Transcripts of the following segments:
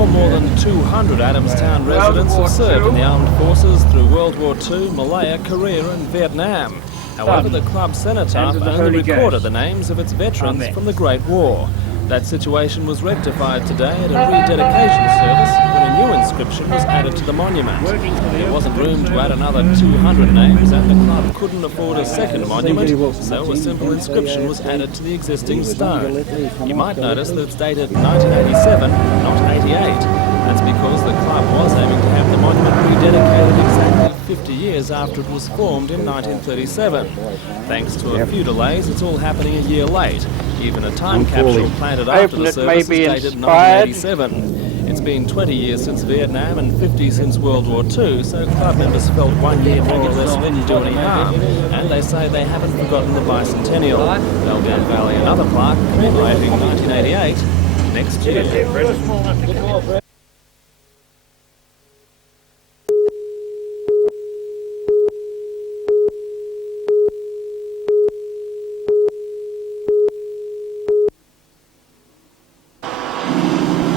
war, more than 200 Adamstown residents have served in the armed forces through World War II, Malaya, Korea and Vietnam. However, the club cenotaph only recorded the names of its veterans from the Great War. That situation was rectified today at a rededication service when a new inscription was added to the monument. There wasn't room to add another 200 names and the club couldn't afford a second monument, so a simple inscription was added to the existing stone. You might notice that it's dated 1987, not 88. That's because the club was aiming to have the monument rededicated exactly 50 years after it was formed in 1937. Thanks to a few delays, it's all happening a year late. Even a time capsule planted after the service is dated 1987. It's been 20 years since Vietnam and 50 since World War II, so club members felt 1 year more or less wouldn't do any harm. And they say they haven't forgotten the bicentennial. They'll be unveiling another plaque commemorating 1988 next year.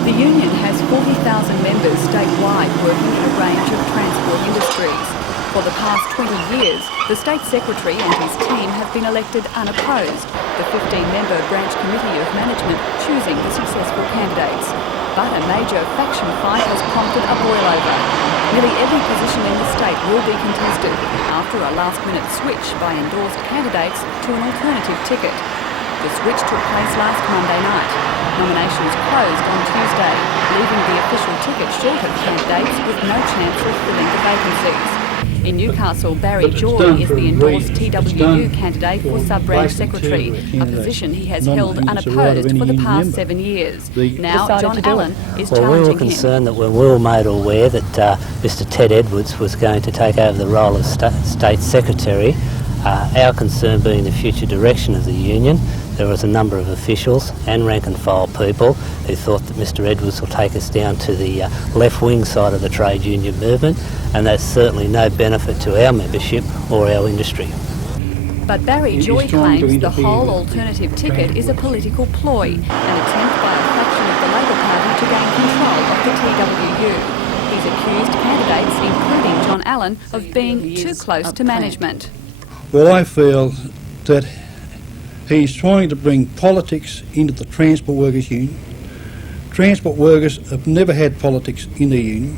The union has 40,000 members statewide working in a range of transport industries. For the past 20 years, the State Secretary and his team have been elected unopposed, the 15-member branch committee of management choosing the successful candidates. But a major faction fight has prompted a boil-over. Nearly every position in the state will be contested after a last-minute switch by endorsed candidates to an alternative ticket. The switch took place last Monday night. Nominations closed on Tuesday, leaving the official ticket short of candidates with no chance of filling the vacancies. In Newcastle, Barry Joy is the endorsed TWU candidate for Sub-Branch Secretary, a position he has held unopposed for the past 7 years. Now John Allen is challenging him. Well, we were concerned that when we were made aware that Mr Ted Edwards was going to take over the role of State Secretary, our concern being the future direction of the union. There was a number of officials and rank-and-file people who thought that Mr Edwards will take us down to the left-wing side of the trade union movement, and that's certainly no benefit to our membership or our industry. But Barry Joy claims the whole alternative ticket is a political ploy, an attempt by a faction of the Labor Party to gain control of the TWU. He's accused candidates, including John Allen, of being too close to management. Well, I feel that he's trying to bring politics into the Transport Workers Union. Transport workers have never had politics in the union,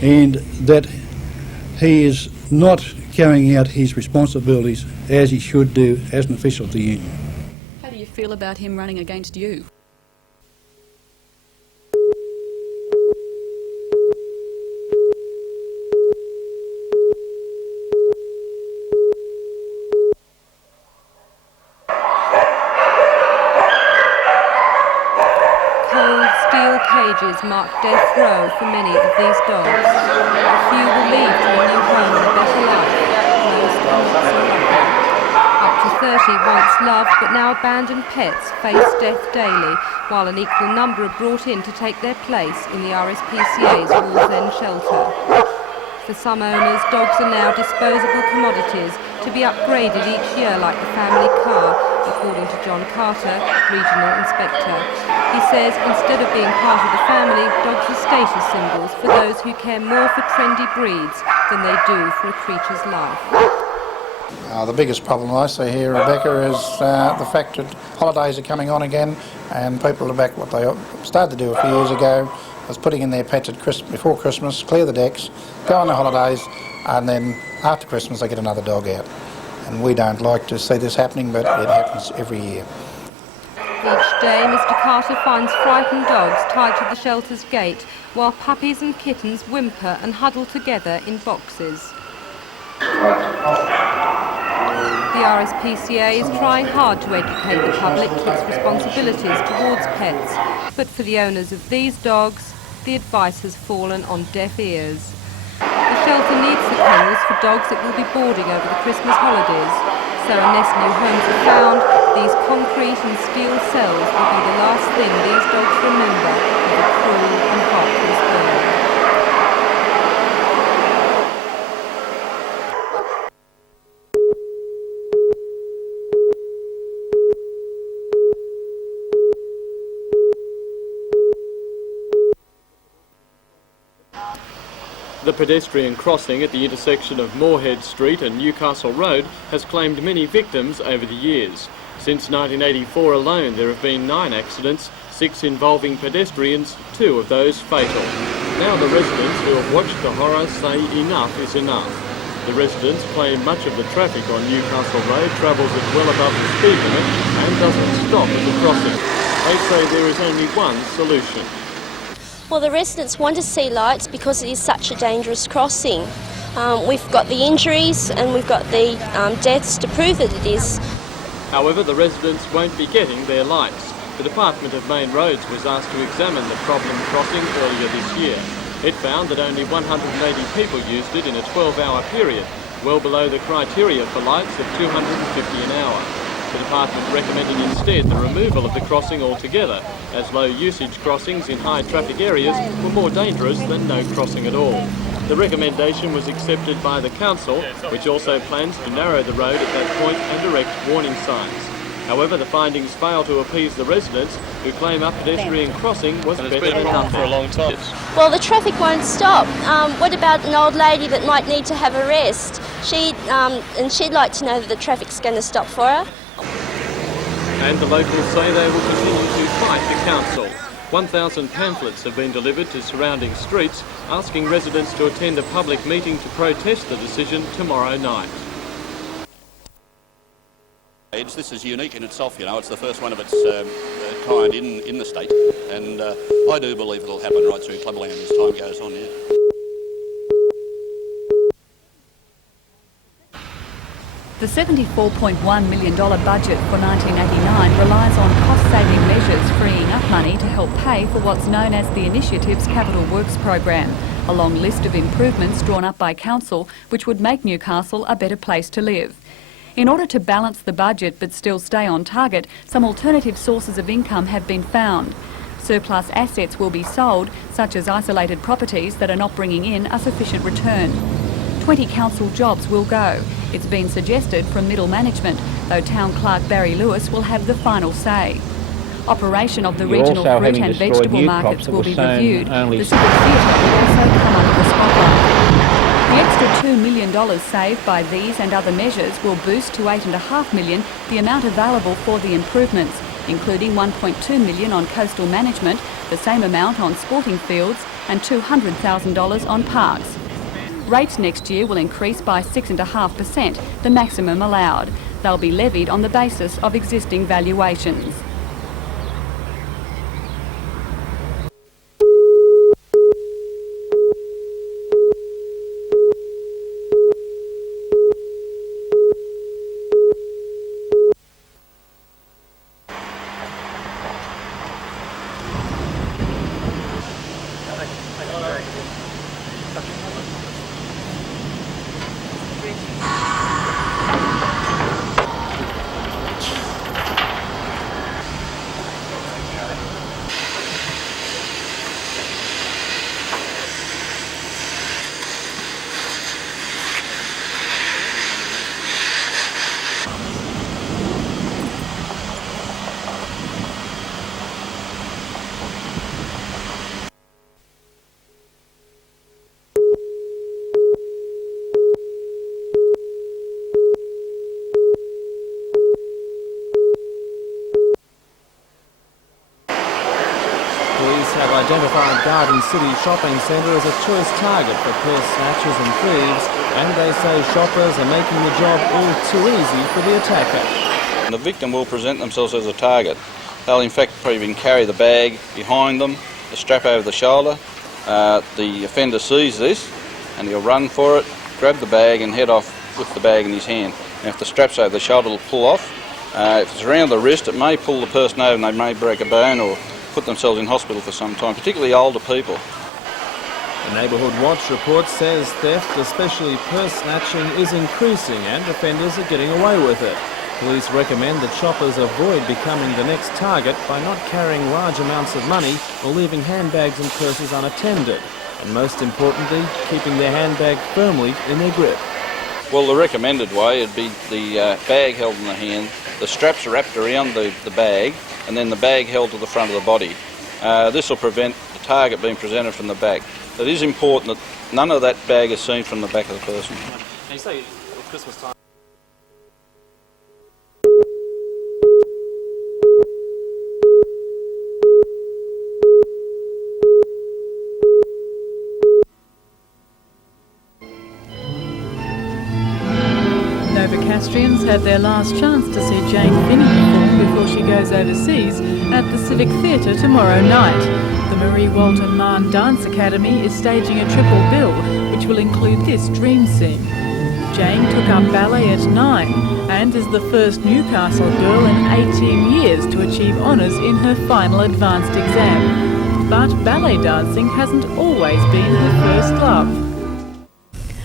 and that he is not carrying out his responsibilities as he should do as an official of the union. How do you feel about him running against you? Cages mark death row for many of these dogs. A few will leave to a new home and a better life. Most are not so lucky. Up to 30 once loved but now abandoned pets face death daily, while an equal number are brought in to take their place in the RSPCA's Wallsend shelter. For some owners, dogs are now disposable commodities to be upgraded each year like the family car, according to John Carter, Regional Inspector. He says instead of being part of the family, dogs are status symbols for those who care more for trendy breeds than they do for a creature's life. The biggest problem I see here, Rebecca, is the fact that holidays are coming on again, and people are back. What they started to do a few years ago was putting in their pets at before Christmas, clear the decks, go on the holidays, and then after Christmas they get another dog out. And we don't like to see this happening, but it happens every year. Each day, Mr. Carter finds frightened dogs tied to the shelter's gate, while puppies and kittens whimper and huddle together in boxes. The RSPCA is trying hard to educate the public to its responsibilities towards pets, but for the owners of these dogs, the advice has fallen on deaf ears. The shelter needs the kennels for dogs that will be boarding over the Christmas holidays, so unless new homes are found, these concrete and steel cells will be the last thing these dogs remember of a cruel and heartless world. The pedestrian crossing at the intersection of Moorhead Street and Newcastle Road has claimed many victims over the years. Since 1984 alone, there have been 9 accidents, 6 involving pedestrians, 2 of those fatal. Now the residents who have watched the horror say enough is enough. The residents claim much of the traffic on Newcastle Road travels at well above the speed limit and doesn't stop at the crossing. They say there is only one solution. Well, the residents want to see lights because it is such a dangerous crossing. We've got the injuries and we've got the deaths to prove that it is. However, the residents won't be getting their lights. The Department of Main Roads was asked to examine the problem crossing earlier this year. It found that only 180 people used it in a 12-hour period, well below the criteria for lights of 250 an hour. The department recommending instead the removal of the crossing altogether, as low-usage crossings in high-traffic areas were more dangerous than no crossing at all. The recommendation was accepted by the council, which also plans to narrow the road at that point and erect warning signs. However, the findings fail to appease the residents, who claim a pedestrian crossing was better than nothing. For a long time. Well, the traffic won't stop. What about an old lady that might need to have a rest? She'd like to know that the traffic's going to stop for her. And the locals say they will continue to fight the council. 1,000 pamphlets have been delivered to surrounding streets, asking residents to attend a public meeting to protest the decision tomorrow night. This is unique in itself, you know. It's the first one of its kind in the state, and I do believe it'll happen right through Clubland as time goes on, yeah. The $74.1 million budget for 1989 relies on cost-saving measures freeing up money to help pay for what's known as the Initiative's Capital Works program, a long list of improvements drawn up by Council which would make Newcastle a better place to live. In order to balance the budget but still stay on target, some alternative sources of income have been found. Surplus assets will be sold, such as isolated properties that are not bringing in a sufficient return. 20 council jobs will go. It's been suggested from middle management, though Town Clerk Barry Lewis will have the final say. Operation of the regional fruit and vegetable markets will be reviewed. The Civic Theatre will also come under the spotlight. The extra $2 million saved by these and other measures will boost to $8.5 million the amount available for the improvements, including $1.2 million on coastal management, the same amount on sporting fields and $200,000 on parks. Rates next year will increase by 6.5%, the maximum allowed. They'll be levied on the basis of existing valuations. have identified Garden City Shopping Centre as a choice target for purse snatchers and thieves, and they say shoppers are making the job all too easy for the attacker. The victim will present themselves as a target. They'll in fact even carry the bag behind them, the strap over the shoulder. The offender sees this and he'll run for it, grab the bag and head off with the bag in his hand. And if the strap's over the shoulder, it'll pull off. If it's around the wrist, it may pull the person over and they may break a bone or put themselves in hospital for some time, particularly older people. The Neighbourhood Watch report says theft, especially purse snatching, is increasing and offenders are getting away with it. Police recommend that shoppers avoid becoming the next target by not carrying large amounts of money or leaving handbags and purses unattended, and most importantly, keeping their handbag firmly in their grip. Well, the recommended way would be the bag held in the hand, the straps wrapped around the bag, and then the bag held to the front of the body. This will prevent the target being presented from the back. It is important that none of that bag is seen from the back of the person. Now you say at Christmas time. Novocastrians have their last chance to see Jane Finney perform before she goes overseas at the Civic Theatre tomorrow night. The Marie Walter Mann Dance Academy is staging a triple bill which will include this dream scene. Jane took up ballet at 9 and is the first Newcastle girl in 18 years to achieve honours in her final advanced exam. But ballet dancing hasn't always been her first love.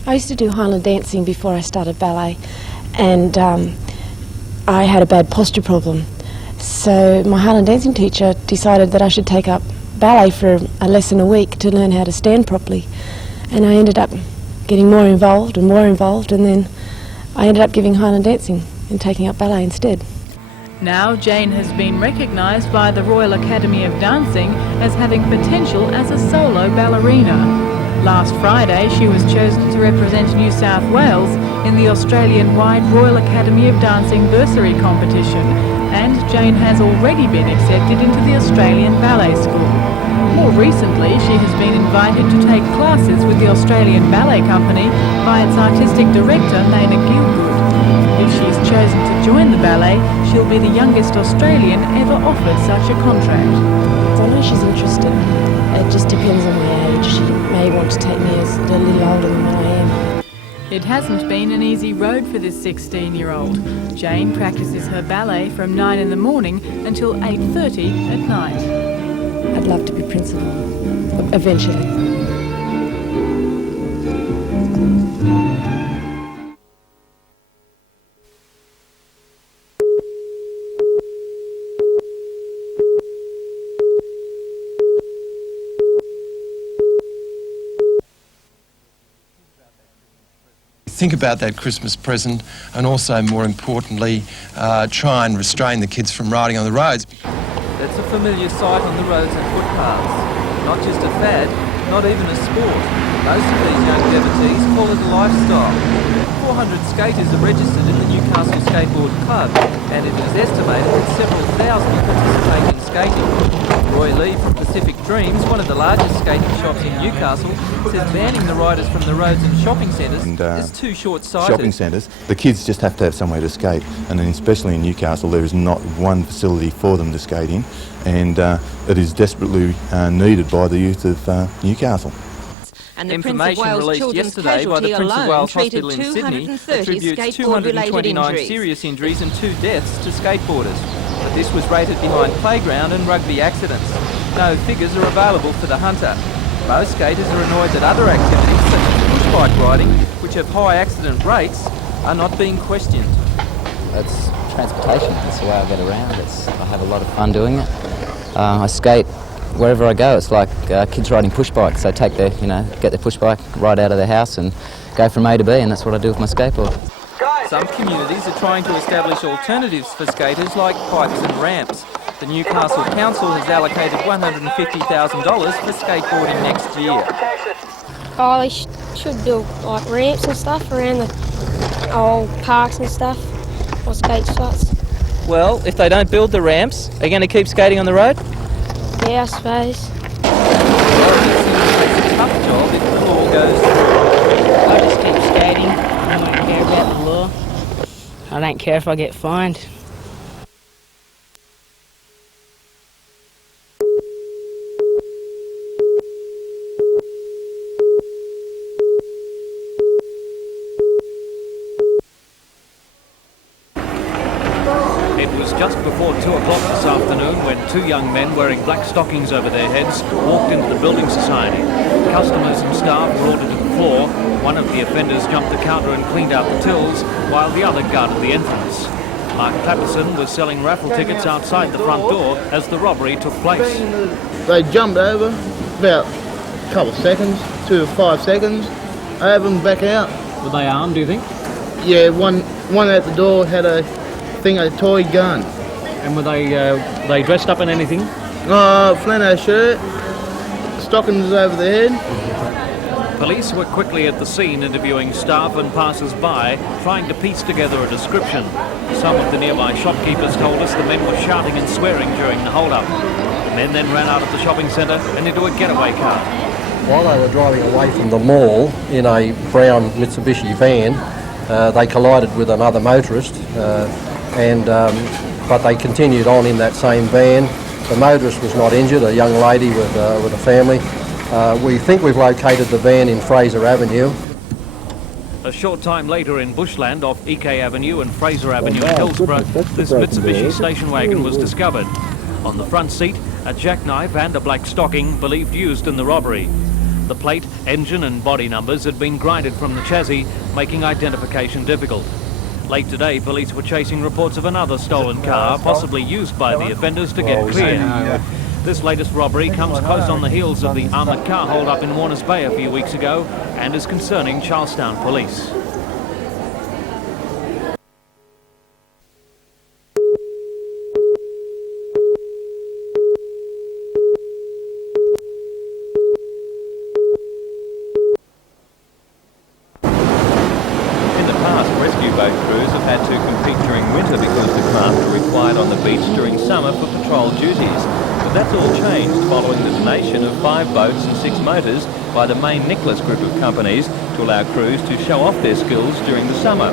I used to do Highland dancing before I started ballet, and I had a bad posture problem. So my Highland dancing teacher decided that I should take up ballet for a lesson a week to learn how to stand properly. And I ended up getting more involved, and then I ended up giving Highland dancing and taking up ballet instead. Now Jane has been recognised by the Royal Academy of Dancing as having potential as a solo ballerina. Last Friday, she was chosen to represent New South Wales in the Australian-wide Royal Academy of Dancing bursary competition, and Jane has already been accepted into the Australian Ballet School. More recently, she has been invited to take classes with the Australian Ballet Company by its artistic director, Naina Gilgood. If she's chosen to join the ballet, she'll be the youngest Australian ever offered such a contract. I know she's interested. It just depends on my age. She may want to take me as a little older than I am. It hasn't been an easy road for this 16-year-old. Jane practices her ballet from 9 in the morning until 8:30 at night. I'd love to be principal, eventually. Think about that Christmas present, and also, more importantly, try and restrain the kids from riding on the roads. It's a familiar sight on the roads and footpaths. Not just a fad, not even a sport. Most of these young devotees call it a lifestyle. 400 skaters are registered in the Newcastle Skateboard Club, and it is estimated that several thousand participate in skating. Roy Lee from Pacific Dreams, one of the largest skating shops in Newcastle, says banning the riders from the roads and shopping centres is too short-sighted. Shopping centres, the kids just have to have somewhere to skate, and then especially in Newcastle there is not one facility for them to skate in, and it is desperately needed by the youth of Newcastle. And information released yesterday by the Prince of Wales Hospital in Sydney attributes 229 serious injuries and 2 deaths to skateboarders. But this was rated behind playground and rugby accidents. No figures are available for the Hunter. Most skaters are annoyed that other activities, such as push bike riding, which have high accident rates, are not being questioned. It's transportation, that's the way I get around. I have a lot of fun doing it. I skate wherever I go. It's like kids riding push bikes. They take their, get their push bike right out of their house and go from A to B, and that's what I do with my skateboard. Some communities are trying to establish alternatives for skaters like pipes and ramps. The Newcastle Council has allocated $150,000 for skateboarding next year. Oh, they should build like ramps and stuff around the old parks and stuff, or skate spots. Well, if they don't build the ramps, are you going to keep skating on the road? Yeah, I suppose. Well, it's a tough job if the law goes through. I just keep skating. I don't care about the law. I don't care if I get fined. It was just before 2 o'clock this afternoon when 2 young men wearing black stockings over their heads walked into the Building Society. Customers and staff were ordered to the floor. One of the offenders jumped the counter and cleaned out the tills, while the other guarded the entrance. Mark Clapperson was selling raffle tickets outside the front door as the robbery took place. They jumped over about a couple of seconds, 2 to 5 seconds. I have them back out. Were they armed, do you think? Yeah, one at the door had a toy gun. And were they dressed up in anything? Flannel shirt, stockings over the head. Police were quickly at the scene interviewing staff and passers-by, trying to piece together a description. Some of the nearby shopkeepers told us the men were shouting and swearing during the hold-up. The men then ran out of the shopping centre and into a getaway car. While they were driving away from the mall in a brown Mitsubishi van, they collided with another motorist, but they continued on in that same van. The motorist was not injured, a young lady with a family. We think we've located the van in Fraser Avenue. A short time later in Bushland off EK Avenue and Fraser Avenue in Hillsborough, this Mitsubishi station wagon was discovered. On the front seat, a jackknife and a black stocking believed used in the robbery. The plate, engine and body numbers had been grinded from the chassis, making identification difficult. Late today, police were chasing reports of another stolen car, possibly used by the offenders to get clear. This latest robbery comes close on the heels of the armoured car hold-up in Warners Bay a few weeks ago and is concerning Charlestown police. On the beach during summer for patrol duties. But that's all changed following the donation of 5 boats and 6 motors by the main Nicholas group of companies to allow crews to show off their skills during the summer.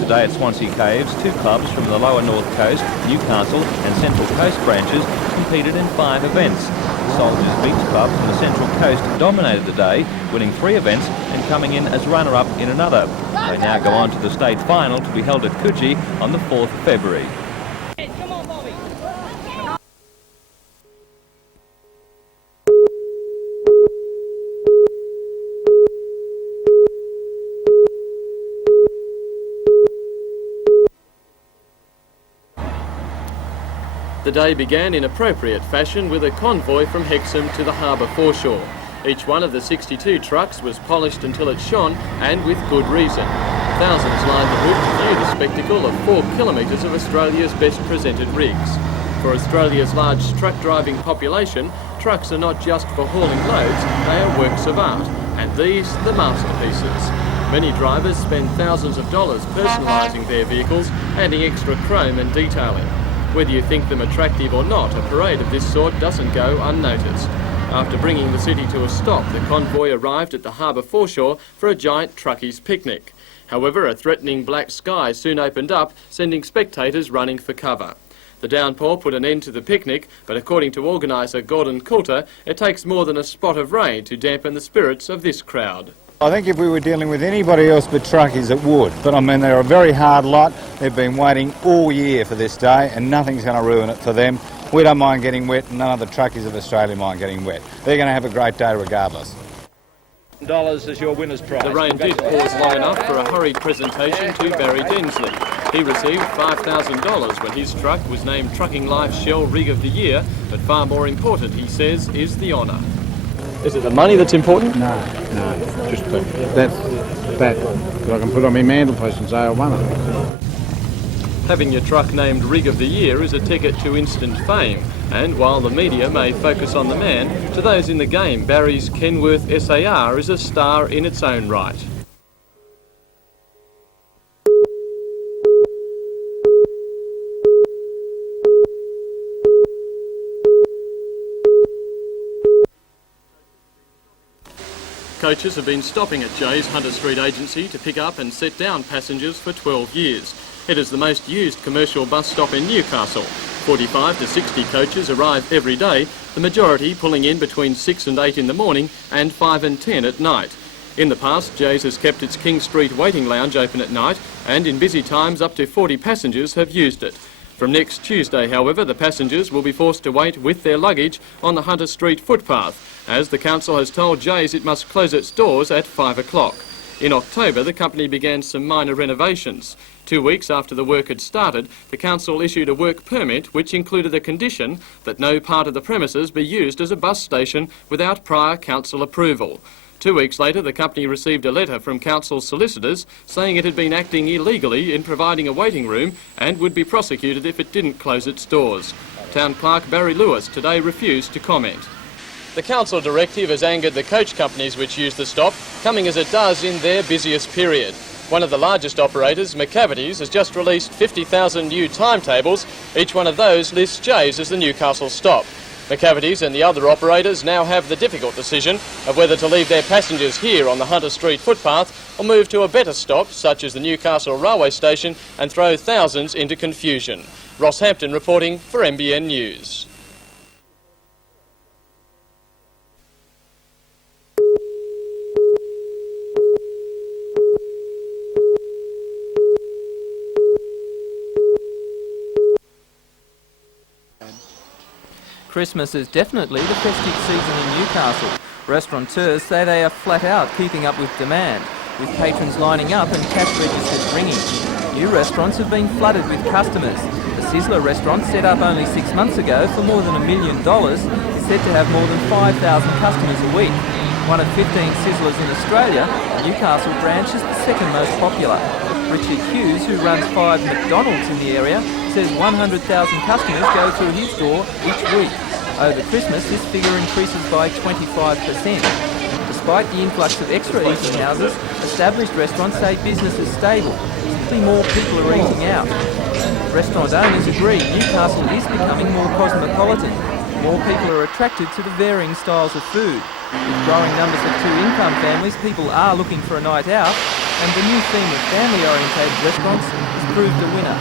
Today at Swansea Caves, 2 clubs from the lower North Coast, Newcastle and Central Coast branches competed in 5 events. Soldiers Beach Club from the Central Coast dominated the day, winning 3 events and coming in as runner-up in another. They now go on to the state final to be held at Coogee on the 4th of February. The day began in appropriate fashion with a convoy from Hexham to the harbour foreshore. Each one of the 62 trucks was polished until it shone, and with good reason. Thousands lined the hood to view the spectacle of 4 kilometres of Australia's best presented rigs. For Australia's large truck driving population, trucks are not just for hauling loads, they are works of art, and these the masterpieces. Many drivers spend thousands of dollars personalising their vehicles, adding extra chrome and detailing. Whether you think them attractive or not, a parade of this sort doesn't go unnoticed. After bringing the city to a stop, the convoy arrived at the harbour foreshore for a giant truckies picnic. However, a threatening black sky soon opened up, sending spectators running for cover. The downpour put an end to the picnic, but according to organiser Gordon Coulter, it takes more than a spot of rain to dampen the spirits of this crowd. I think if we were dealing with anybody else but truckies, it would. But I mean, they're a very hard lot. They've been waiting all year for this day, and nothing's going to ruin it for them. We don't mind getting wet, and none of the truckies of Australia mind getting wet. They're going to have a great day regardless. $1 is your winner's prize. The rain did pause long enough for a hurried presentation to Barry Densley. He received $5,000 when his truck was named Trucking Life Shell Rig of the Year, but far more important, he says, is the honour. Is it the money that's important? No, just that I can put on my mantelpiece and say I won it. Having your truck named Rig of the Year is a ticket to instant fame, and while the media may focus on the man, to those in the game, Barry's Kenworth SAR is a star in its own right. Coaches have been stopping at Jay's Hunter Street agency to pick up and set down passengers for 12 years. It is the most used commercial bus stop in Newcastle. 45 to 60 coaches arrive every day, the majority pulling in between 6 and 8 in the morning and 5 and 10 at night. In the past, Jay's has kept its King Street waiting lounge open at night, and in busy times up to 40 passengers have used it. From next Tuesday, however, the passengers will be forced to wait with their luggage on the Hunter Street footpath, as the council has told Jay's it must close its doors at 5 o'clock. In October, the company began some minor renovations. 2 weeks after the work had started, the council issued a work permit which included a condition that no part of the premises be used as a bus station without prior council approval. 2 weeks later, the company received a letter from council solicitors saying it had been acting illegally in providing a waiting room and would be prosecuted if it didn't close its doors. Town Clerk Barry Lewis today refused to comment. The council directive has angered the coach companies which use the stop, coming as it does in their busiest period. One of the largest operators, McCavities, has just released 50,000 new timetables. Each one of those lists Jay's as the Newcastle stop. McCavities and the other operators now have the difficult decision of whether to leave their passengers here on the Hunter Street footpath or move to a better stop, such as the Newcastle railway station, and throw thousands into confusion. Ross Hampton reporting for NBN News. Christmas is definitely the festive season in Newcastle. Restaurateurs say they are flat out keeping up with demand, with patrons lining up and cash registers ringing. New restaurants have been flooded with customers. The Sizzler restaurant, set up only 6 months ago for more than $1 million, is said to have more than 5,000 customers a week. One of 15 Sizzlers in Australia, the Newcastle branch is the second most popular. Richard Hughes, who runs 5 McDonald's in the area, says 100,000 customers go through his door each week. Over Christmas, this figure increases by 25%. Despite the influx of extra eating houses, established restaurants say business is stable. Simply more people are eating out. Restaurant owners agree Newcastle is becoming more cosmopolitan. More people are attracted to the varying styles of food. With growing numbers of two-income families, people are looking for a night out, and the new theme of family-orientated restaurants has proved a winner.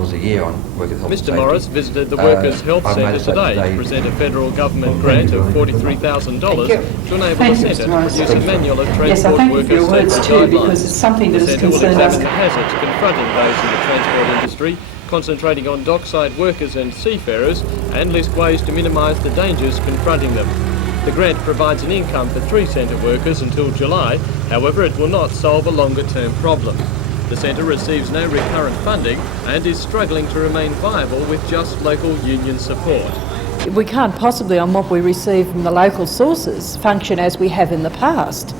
A year on Workers' Health Mr Morris visited the Workers' Health Centre today to present a federal government grant of $43,000 to enable the centre to produce a manual of transport worker safety guidelines. The centre will examine the hazards confronting those in the transport industry, concentrating on dockside workers and seafarers, and list ways to minimise the dangers confronting them. The grant provides an income for 3 centre workers until July, however it will not solve a longer-term problem. The centre receives no recurrent funding and is struggling to remain viable with just local union support. We can't possibly, on what we receive from the local sources, function as we have in the past.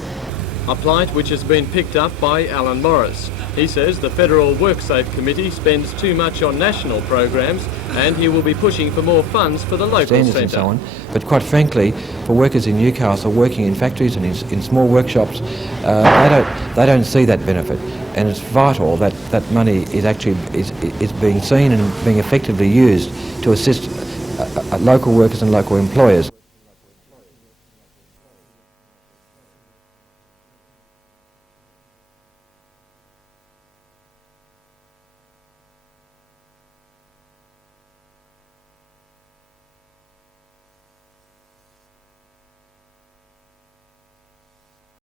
A plight which has been picked up by Alan Morris. He says the Federal WorkSafe Committee spends too much on national programs and he will be pushing for more funds for the local centre. And so on. But quite frankly, for workers in Newcastle working in factories and in small workshops, they don't see that benefit. And it's vital that that money is actually is being seen and being effectively used to assist local workers and local employers.